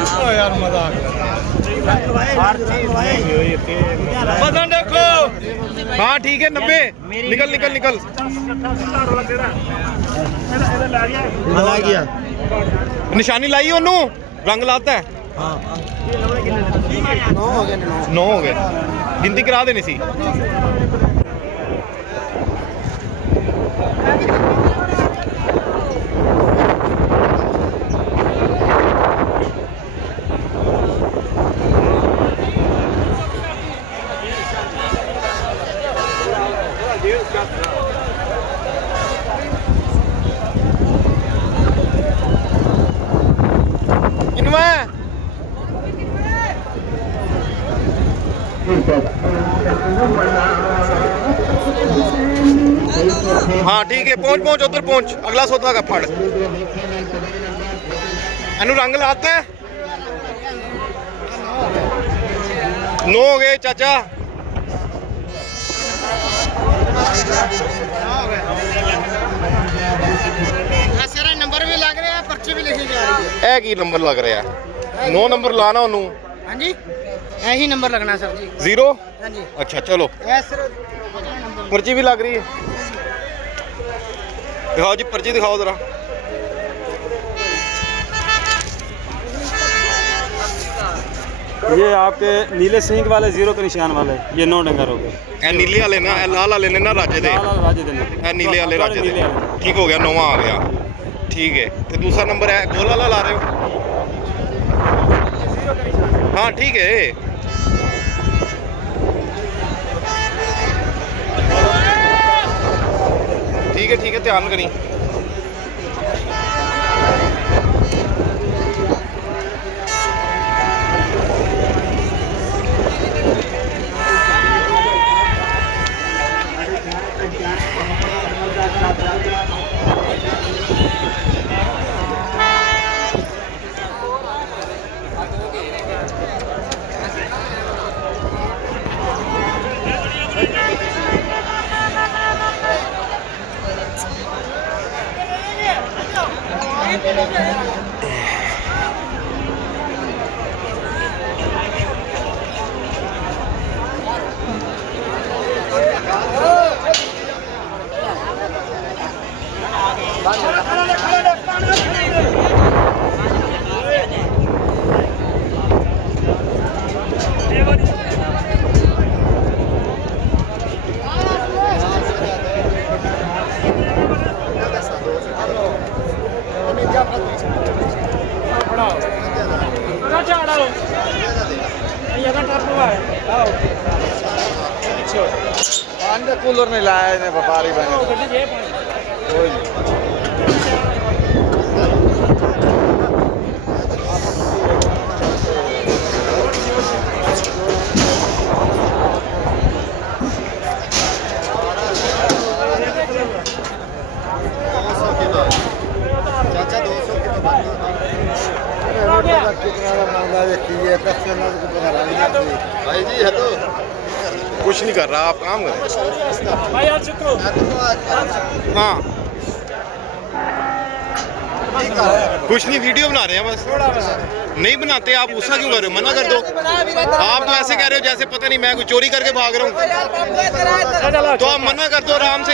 यार मजाक वजन देखो। हाँ ठीक है 90। निकल निकल निकल। निशानी लाई ओनू रंग लाता है। 9 हो गए गिनती करा देनी सी। हाँ ठीक है पहुंच पहुंच उधर पहुंच। अगला सौदा का फड़ एनू रंग लाता है। 9 हो गए चाचा। सारा नंबर भी लग रहा है, पर्ची भी लिखी जा रही है। ए की नंबर लग रहा है 9 नंबर लाना ओनू। हाँ जी यही नंबर लगना सर जी। 0। हाँ जी अच्छा चलो पर्ची भी लग रही है। दिखाओ जी पर्ची दिखाओ जरा। ये आपके नीले सिंह वाले 0 के निशान वाले ये 9 डंगर हो गए। ए नीले वाले ना ए लाल वाले ने ना राजे दे। राजे दे ए नीले वाले राजे दे। ठीक हो गया 9वां आ गया। ठीक है तो दूसरा नंबर है गोल वाला ला रहे हो। हाँ ठीक है ठीक है ध्यान करी। कूलर नहीं लाया इन्हें व्यापारी बने। चाचा 200 की भाई जी हेलो कुछ नहीं कर रहा आप काम करें। हाँ कुछ नहीं वीडियो बना रहे हैं बस। नहीं बनाते आप गुस्सा क्यों कर रहे हो? मना कर दो। आप तो ऐसे कह रहे हो जैसे पता नहीं मैं कोई चोरी करके भाग रहा हूँ। तो आप मना कर दो आराम से।